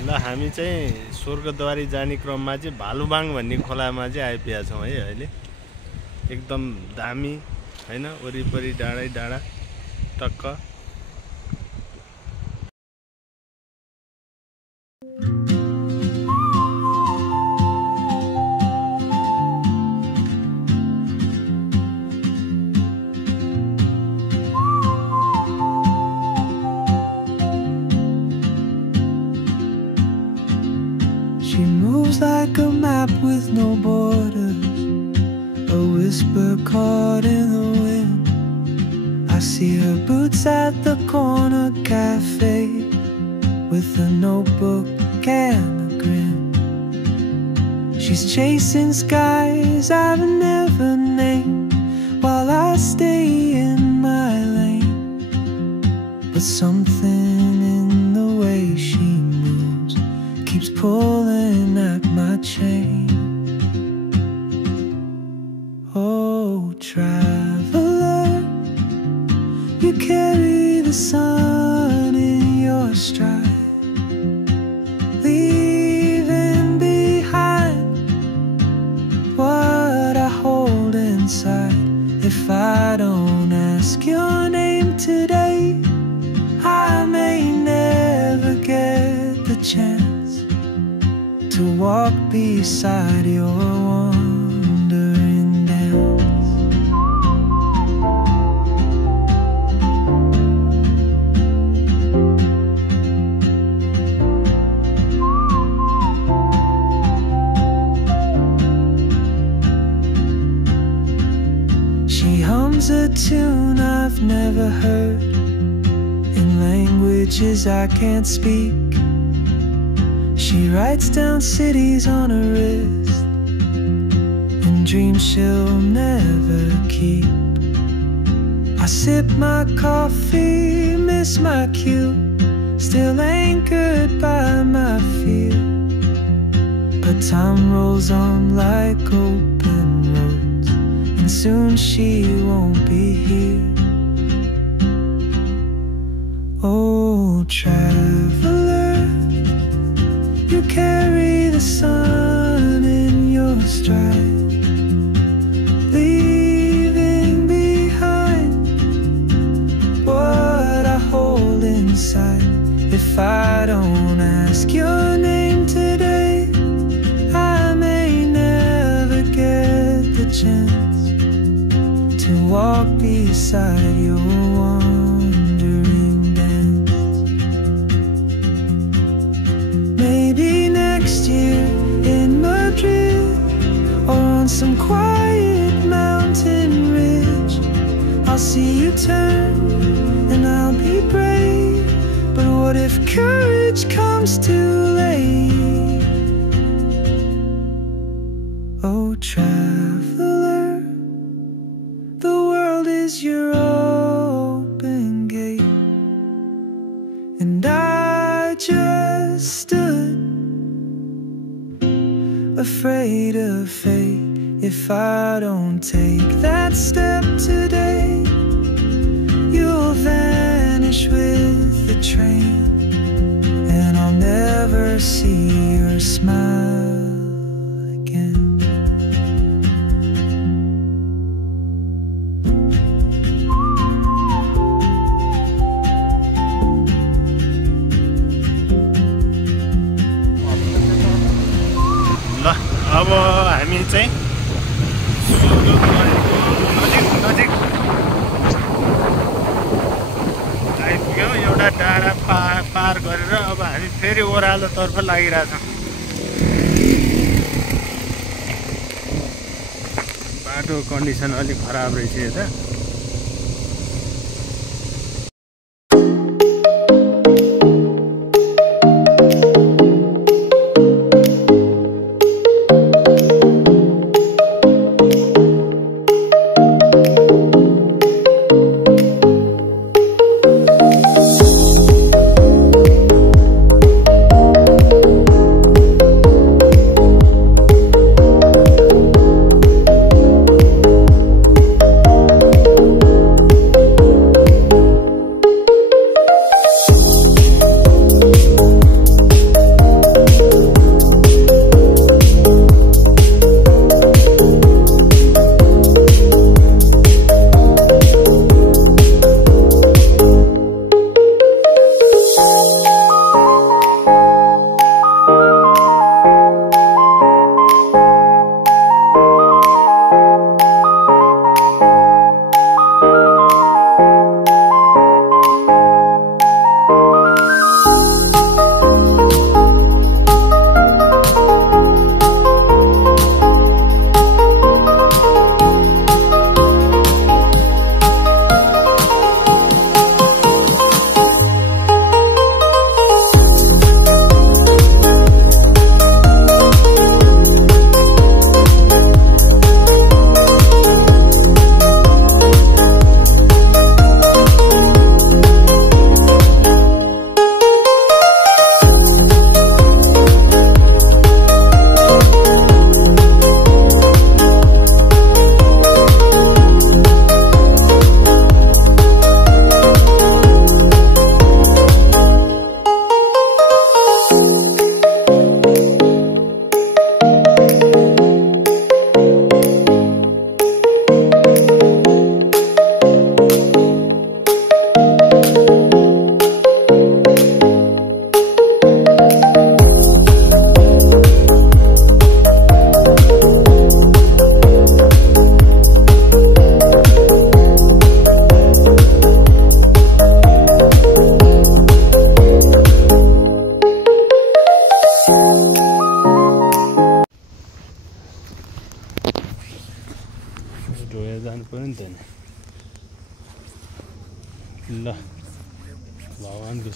ल हामी चाहिँ स्वर्गद्वारी जाने क्रममा चाहिँ भालुबाङ भन्ने खोलामा चाहिँ आइपुगेका छौँ है अहिले। एकदम दामी हैन, वरिपरि डाँडै डाँडा टक्क। She moves like a map with no borders, a whisper caught in the wind. I see her boots at the corner cafe with a notebook and a grin. She's chasing skies I've never named while I stay in my lane. But something in the way she moves keeps pulling at my chain. Oh, traveler, you carry the sun in your stride, leaving behind what I hold inside. If I don't ask your name today, I may never get the chance to walk beside your wandering dance. She hums a tune I've never heard in languages I can't speak. She writes down cities on her wrist and dreams she'll never keep. I sip my coffee, miss my cue, still anchored by my fear. But time rolls on like open roads, and soon she won't be here. Oh, traveler, you carry the sun in your stride, leaving behind what I hold inside. If I don't ask your name today, I may never get the chance to walk beside your wandering dance. Maybe next year in Madrid, or on some quiet mountain ridge, I'll see you turn and I'll be brave. But what if courage comes too late? Oh, traveler, the world is your open gate, and I just stood afraid of fate. If I don't take that step today, you'll vanish with the train, and I'll never see your smile again. ल अब हामी चाहिँ नजिक आइपुग्यौँ। एउटा डाँडा पार गरेर अब हामी फेरि ओह्रालोतर्फ लागिरहेछौँ। बाटो कन्डिसन अलिक खराब रहेछ यता।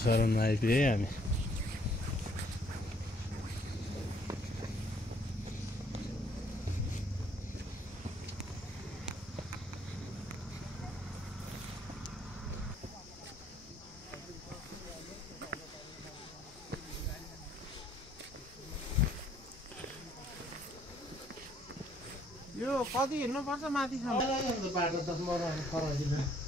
शरणमा आइपुगे हामी। यो कति हिँड्नुपर्छ माथिसम्म बाटो 10 मरहरू फराकिन्छ।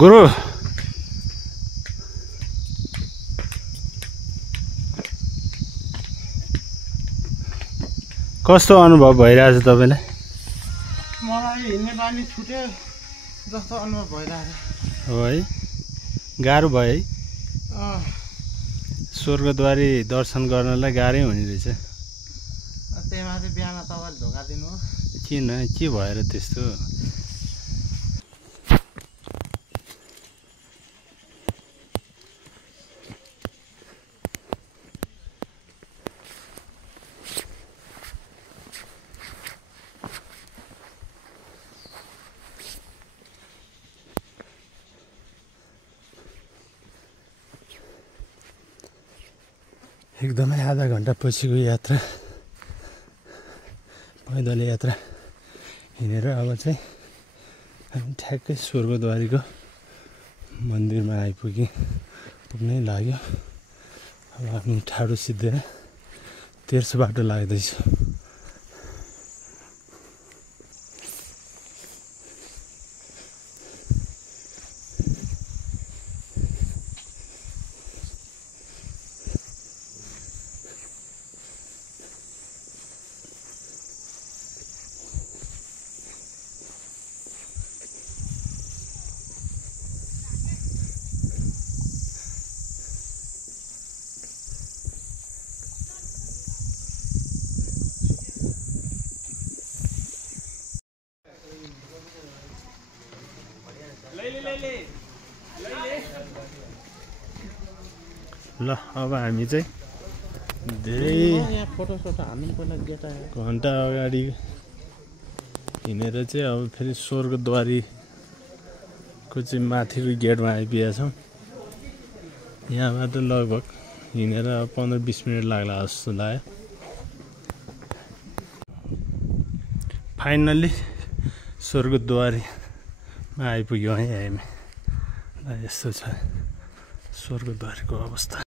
गुरु कस्तो अनुभव भइरहेछ तपाईलाई? मलाई हिँड्ने बानी छुट्यो जस्तो अनुभव भइरहेछ। हो है, गाह्रो भयो है। स्वर्गद्वारी दर्शन गर्नलाई गाह्रै हुने रहेछ। त्यही माथि बिहान तपाईँले धोका दिनु हो। किन, के भएर त्यस्तो? एकदमै आधा घन्टा पछिको यात्रा, पैदल यात्रा हिँडेर अब चाहिँ हामी ठ्याक्कै स्वर्गद्वारीको मन्दिरमा पुग्नै लाग्यो। अब हामी ठाडो सिद्धेर तेर्सो बाटो लाग्दैछु। ल अब हामी चाहिँ धेरै घन्टा अगाडि हिँडेर चाहिँ अब फेरि स्वर्गद्वारीको चाहिँ माथिको गेटमा आइपुगेका छौँ। यहाँबाट लगभग हिँडेर 15-20 मिनट लाग्ला जस्तो लाग्यो। फाइनल्ली स्वर्गद्वारीमा आइपुग्यौँ है हामी। यस्तो छ स्वर्गद्वारीको अवस्था।